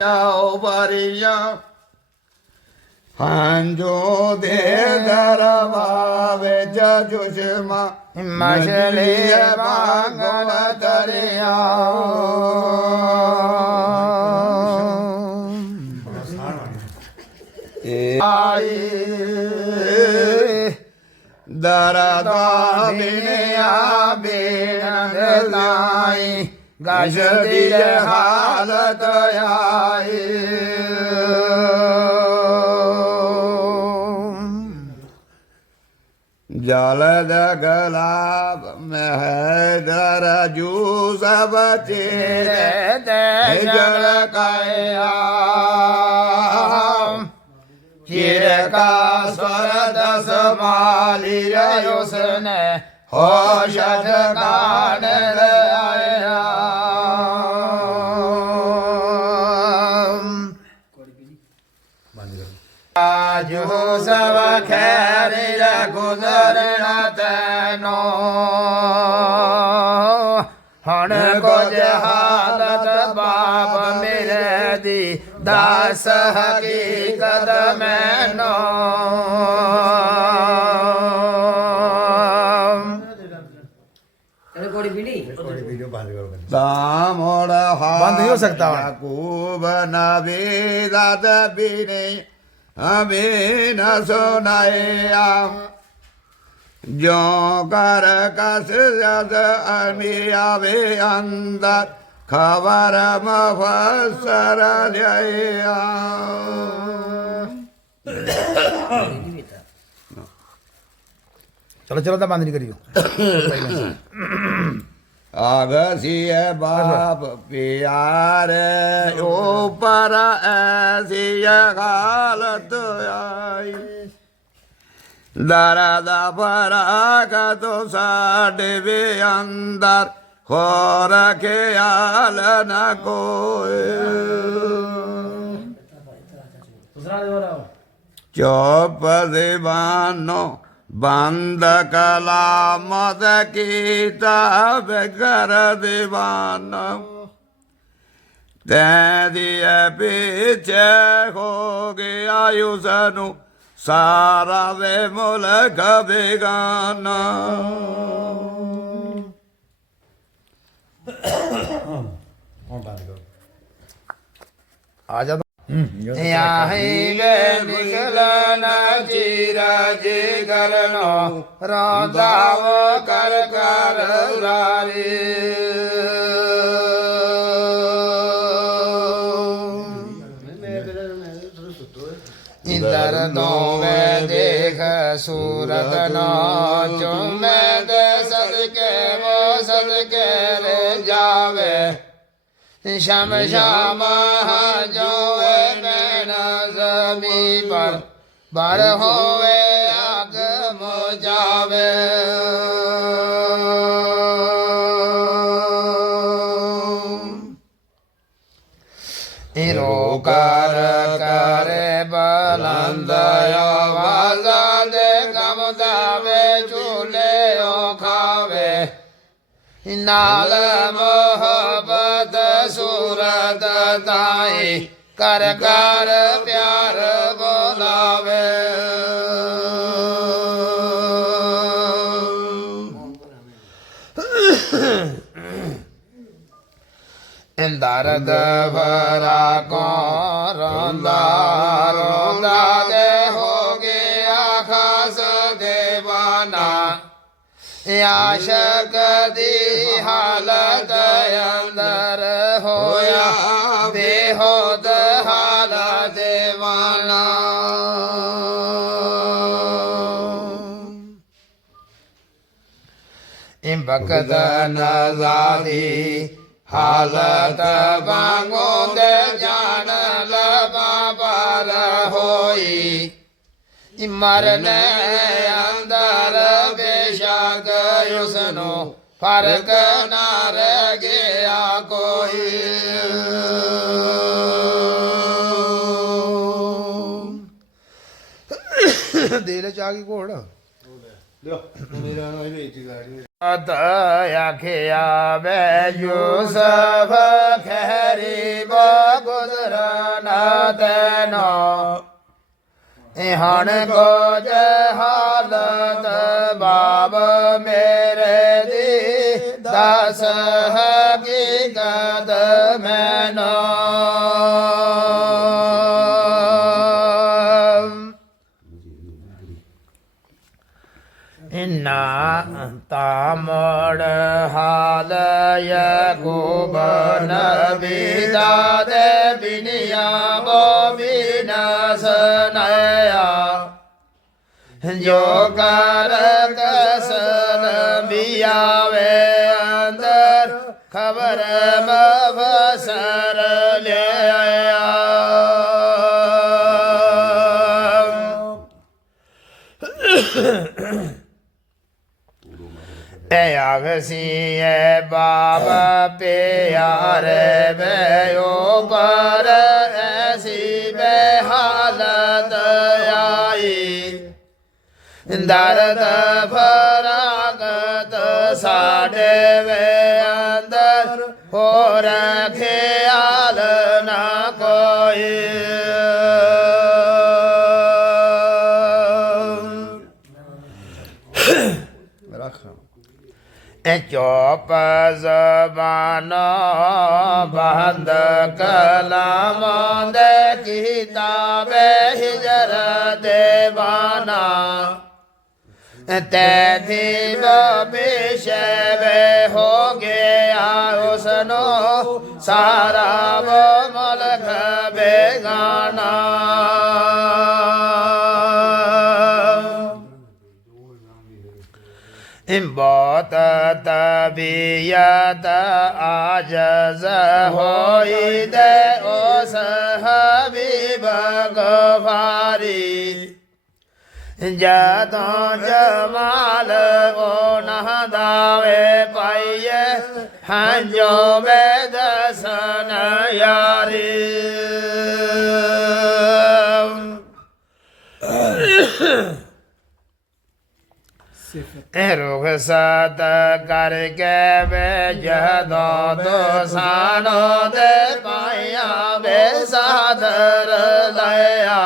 Variya Hanjo de Darabave Jajushma Mashliya Bangala Dariya Darada Vinaya Vinadai Gashdi halat aayi Jalad galab mein hai daraju sab tere jal kaya chir ka swar das mali usne hoshat kaan जो सब खैर गुजरना Taino हण कुछ हालत बाप मेरे दी दास हकीकत मैनो दामोड़ बंद हो सकता है खूब नबीदात बीने अभी न सुनाया जो कर कस अभी अंदर खबर मफसर लिया चलो चलो तो बंद नहीं करियो आगसी बाप प्यार ऊपर ऐसी हालत आई दर्द फराक तो साढ़े भी अंदर हो रखे हाल न कोई चुप दीवानो बंद कलामत किताब कर दीवाना तेरे पीछे हो गया युसनु सारा वे मुल्क बेगाना आ जा निकलना चीरा जी करनो राधाव कर कर रारी दर्दों में देख सूरत नो चुमे दे सदके वो सदके रे जावे शम श्याम जो जमी पर बर होवे आग मोजावे रोकर करे बुलंद आवाज दे गम दावे चूल्हे ओ खावे नाल मोहब्बत सूरत ताई कर कर प्यार बोलावे दर्द भरा को रोंदा रोंदा दे हो गया खास दीवाना आशक दी हालत अंदर होया बेहोद हाल दीवाना बकत नजादी हालत वांगो दे जान लबाबर होई मरने अंदर बेशक उसनो फर्क ना रह गया कोई दिल च आ गई घोड़ आखिया वे यूसुफ खैरी वो गुजरा ਤੈਨੋ ਹਣ ਕੋ ਜੈ ਹਾਲਤ ਬਾਬ ਮੇਰੇ ਦੀ ਦਸ ਹਕੀਕਤ ਮੈਨੋ ਇਨਾ ਤਾਮੜ ਹਾਲ ਯਾਕੂਬ ਨਬੀ ਦਾਦੇ ਬਿਨਿਆ ਬੋ ਬਿਨਸ ਨਇਆ ਜੋ ਕਰ ਕਸਨ ਬਿਆਵੇ ਅੰਦਰ ਖਬਰ ਮਵਸਰ ਲਿਆ ਆਗਸੀ ਹੈ ਬਾਬਾ ਪਿਆਰੇ ਬੇਓ ਪਰ ਐਸੀ ਬੇ ਹਾਲਤ ਆਈ ਦਰਦ ਫਰਾਗਤ ਸਾਡੇ ਵੇ ਅੰਦਰ ਹੋਰ ਖਿਆਲ ਨਾ ਕੋਈ ਚੁੱਪ ਜ਼ਬਾਨ ਬੰਦ ਕਲਾਮ ਦੇ ਕਿਤਾਬੇ ਹਿਜਰ ਦੇਵਾਨਾ ਤੈ ਥੀਬ ਬੇਸ਼ੈਵੇ ਹੋ ਗਿਆ ਉਸਨੂੰ ਸਾਰਾ ਮਲਕ ਬੇਗਾਨਾ ਬਹੁਤ ਤਬੀਅਤ ਆਜਜ਼ ਹੋਈ ਦੇ ਉਸ ਹਬੀਬ ਗਫਾਰੀ ਜਦੋਂ ਜਮਾਲ ਉਹ ਨਾ ਦਾਵੇ ਪਾਈਏ ਹੰਝੋ ਬੇਦਸਨ ਯਾਰੀ ਰੁਖਸਤ ਕਰਕੇ ਵੇ ਜਦੋਂ ਦੋਸਾਨੋ ਦੇ ਪਾਇਆ ਵੇ ਸਾਦਰ ਲਿਆ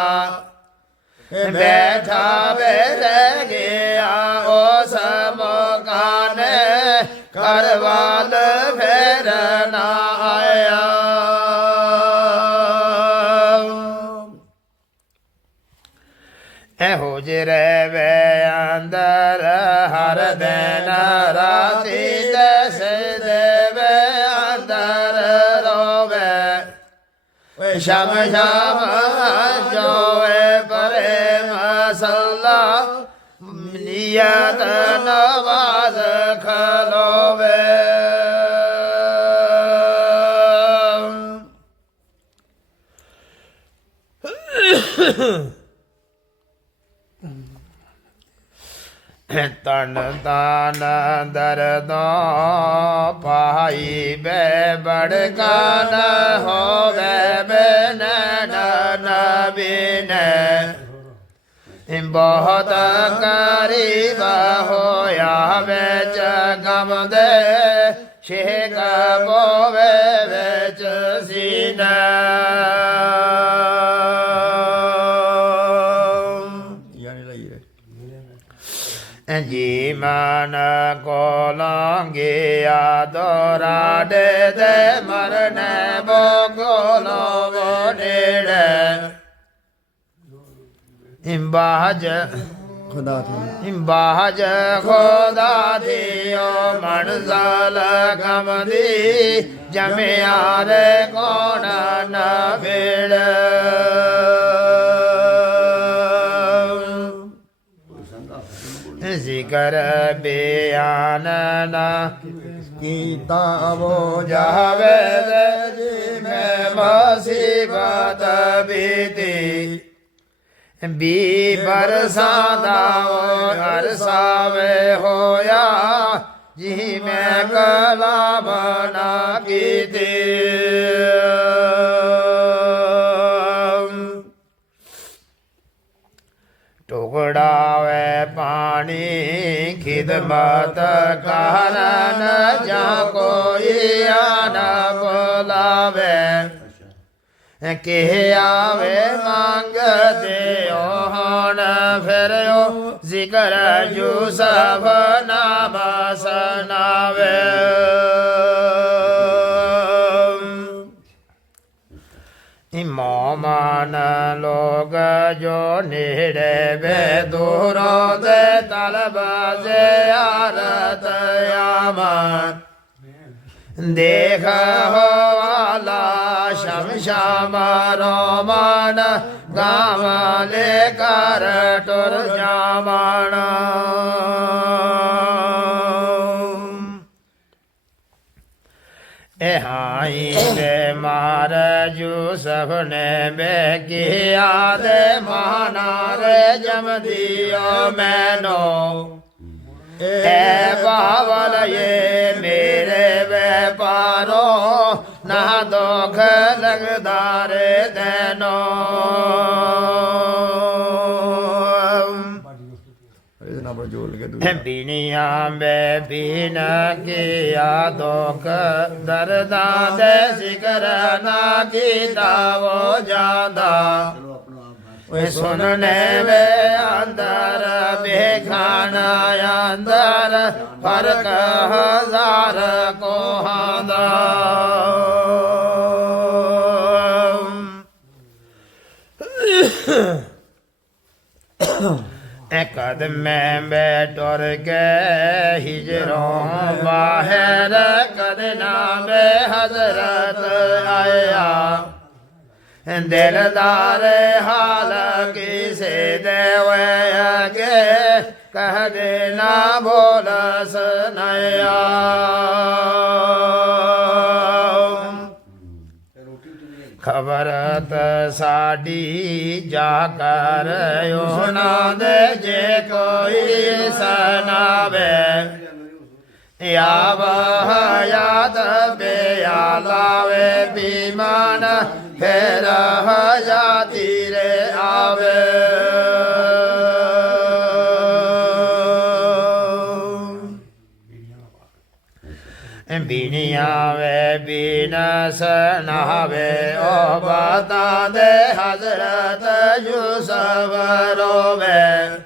ਬੈਠਾ ਵੇ ਰਹਿ ਗਿਆ ਉਸ ਮਕਾਨੇ ਕਰਵਾਲ ਫੇਰ ਨਾ ਆਇਆ ਇਹੋ ਜਿਹੇ ਵੇ ਅੰਦਰ ਹਰ ਦਿਨ ਰਾਤੀ ਦਸਦੇ ਵੇ ਅੰਦਰ ਰੋਵੇ ਸ਼ਮ ਸ਼ਮ ਜੋਏ ਪਰੇ ਮਸਲਾ ਨੀਅਤ ਨਵਾਜ਼ ਖਲੋਵੇ ਤਨ ਤਾਨ ਦਰਦੋਂ ਪਾਈ ਬੇ ਬੜਕਨ ਹੋਵੇ ਬਨਨ ਨਬੀਨ ਬਹੁਤ ਕਰੀਬ ਹੋਇਆ ਵਿੱਚ ਗਮ ਦੇ ਛੇਕ ਬੋਵੇ ਵਿੱਚ ਸੀਨਾ ਜੀ ਮਨ ਕੋ ਲਾਂਗਿਆ ਦੋਰਾ ਦੇ ਮਰਨੇ ਬੋ ਕੋਲੋਂ ਬੋ ਨੇੜੇ ਬਾਜ ਖੁਦਾ ਦਿਓ ਮਨਜ਼ਲ ਗਮਦੀ ਜਮਿਆ ਰੇ ਕੋਣ ਨਾ ਵੇੜ ਜ਼ਿਕਰ ਬਿਆਨ ਨਾ ਕੀਤਾ ਵੋ ਜਾਵੇ ਜੀ ਮੈਂ ਮੁਸੀਬਤ ਬੀਤੀ ਬੀ ਬਰਸਾਦਾ ਅਰਸਾਵੇ ਹੋਇਆ ਜੀ ਮੈਂ ਕਲਾਮ ਨਾ ਕੀਤੀ ਟੁਕੜਾ ਵੇ ਪਾਣੀ ਖਿਦਮਤ ਕਰਨ ਜਾਂ ਕੋਈ ਆਨ ਬੁਲਾਵੇ ਕਿ ਆਵੇ ਮੰਗਦੇ ਹੁਣ ਫਿਰਿਓ ਜ਼ਿਕਰ ਯੂਸਫ ਨਾਮ ਸੁਨਾਵੇ ਮੋਮਨ ਲੋਗ ਜੋ ਨੇੜੇ ਵੇ ਦੂਰੋਂ ਦੇ ਤਲਬ ਜ਼ਿਆਰਤ ਆਮਨ ਦੇਖ ਵਾਲਾ ਸ਼ਮਸ਼ਾਮ ਰੋਮਨ ਗਾਵ ਲੈ ਕਰ ਟੁਰ ਜਾਵਣ ਹਾਈ ਦੇ ਮਾਰ ਯੂਸਫ ਨੇ ਬੇਕਿਆ ਦੇ ਮਾਨਾਰੇ ਜਮਦੀਓ ਮੈਨੋ ਏ ਬਾਵਲ ਇਹ ਮੇਰੇ ਵਪਾਰੋ ਨਾ ਦੁੱਖ ਲਗਦਾ ਰੇ ਤੈਨੋ ਬੀਨੀਆਂ ਬੇ ਬੀਨ ਕੀਆ ਦੁੱਖ ਦਰਦਾਂ ਦੇ ਜ਼ਿਕਰ ਨਾ ਕੀਤਾ ਵੋ ਜਾਂਦਾ ਓਏ ਸੁਣਨੇ ਵੇ ਅੰਦਰ ਬੇਖਾਨ ਅੰਦਰ ਫਰਕ ਹਜ਼ਾਰ ਕੋਹਾਂ ਦਾ ਕਦਮੇ ਬੇ ਟੁਰ ਗਏ ਹਿਜਰੋਂ ਬਾਹਰ ਕਦ ਨਾ ਬੇ ਹਜ਼ਰਤ ਆਇਆ ਦਿਲਦਾਰ ਹਾਲ ਕਿਸੇ ਦੇ ਵੇ ਅਗੇ ਕਹਿ ਦੇ ਨਾ ਬੋਲ ਸੁਨਾਇਆ ਖਬਰਤ ਸਾਡੀ ਜਾ ਕਰ ਉਹਨਾਂ ਦੇ ਜੇ ਕੋਈ ਸੁਨਾਵੇ ਆਵ ਹਯਾਤ ਬਿਆ ਲਾਵੇ ਬੀਮਾਨ ਫਿਰ ਹਯਾਤੀ ਰੇ ਆਵੇ ਬੀਨੀਆਂ ਵੇ ਬੀਨ ਸੁਨਾਵੇ ਓ ਬਾਤਾਂ ਦੇ ਹਜ਼ਰਤ ਯੂਸਫ ਰੋਵੇ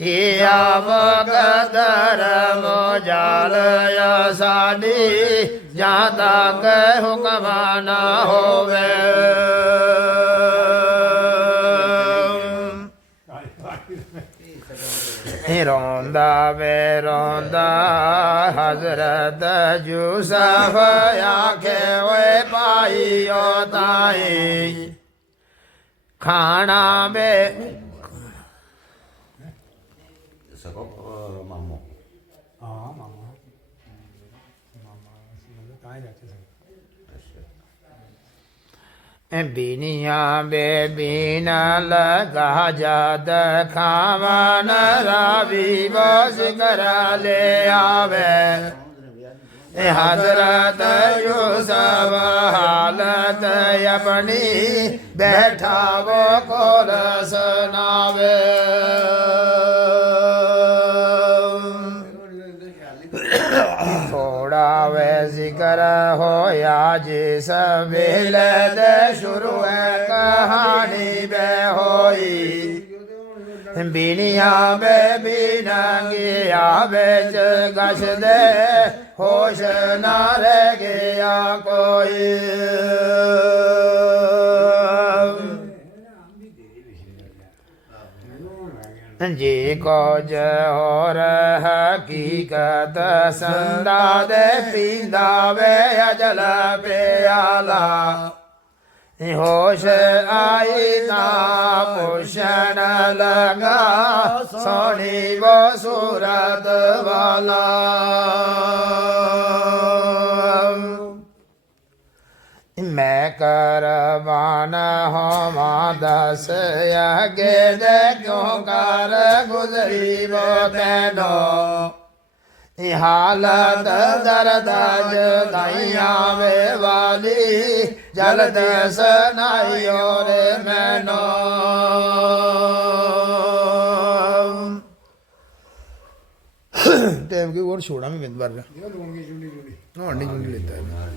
ਕੀਆ ਮਕਦਰ ਮੋਜਾਲ ਸਾਡੀ ਜਾਂ ਤੱਕ ਹੁਕਮ ਨਾ ਹੋਵੇ ਰੋਂਦਾ ਵੇ ਰੋਂਦਾ ਹਜ਼ਰਤ ਯੂਸਫ ਆਖੇ ਓਏ ਭਾਈਓ ਤਾਈ ਖਾਣਾ ਵੇ ਮਾਮੋ ਹਾਂ ਮਾਮਾ ਤਾਂ ਹੀ ਰੱਖੇ ਸੀ ਬੀਨੀਆਂ ਬੇ ਬੀਨ ਲਗਾ ਜਦ ਖਾਵਨ ਰਾਵੀ ਬਸ ਕਰ ਲੈ ਆਵੇ ਹਜ਼ਰਤ ਯੂਸਫ ਹਾਲਤ ਆਪਣੀ ਬੈਠਾ ਵੋ ਕੋਲ ਸੁਨਾਵੇ ਥੋੜਾ ਵੇ ਜ਼ਿਕਰ ਹੋਇਆ ਜਿਸ ਵੇਲੇ ਦੇ ਸ਼ੁਰੂ ਹੈ ਕਹਾਣੀ ਬੇ ਹੋਈ ਬੀਨੀਆਂ ਬੇ ਬੀਨਾਂਗੀਆਂ ਵਿੱਚ ਗਸ਼ਦੇ ਹੋਸ਼ ਨਾ ਰਹਿ ਗਿਆ ਕੋਈ ਜੀ ਕੁਝ ਹੋਰ ਹਕੀਕਤ ਸੰਦਾ ਦੇ ਪੀਂਦਾ ਵੇ ਅਜਲ ਪਿਆਲਾ ਹੋਸ਼ ਆਈ ਤਾਂ ਪੁੱਛਣ ਲਗਾ ਸੋਹਣੀ ਵੋ ਸੂਰਤ ਵਾਲਾ ਮੈਂ ਕਰਵਾਨ ਹੋਵਾਂ ਦਸ ਅਗੇ ਦੇ ਕਿਉਂ ਕਰ ਗੁਜ਼ਰੀ ਵੋ ਤੈਨੋ ਹਾਲਤ ਦਰਦ ਜਦਾਈਆਂ ਵੇ ਵਾਲੀ ਜਲਦ ਸੁਨਾਈਓ ਰੇ ਮੈਨੋ टाइम के और छोड़ा मैं बिंद बार ਇਹ ਲੋਣਗੇ ਜੁੰਡੀ ਜੁੰਡੀ ना हंडी जुंडी लेता है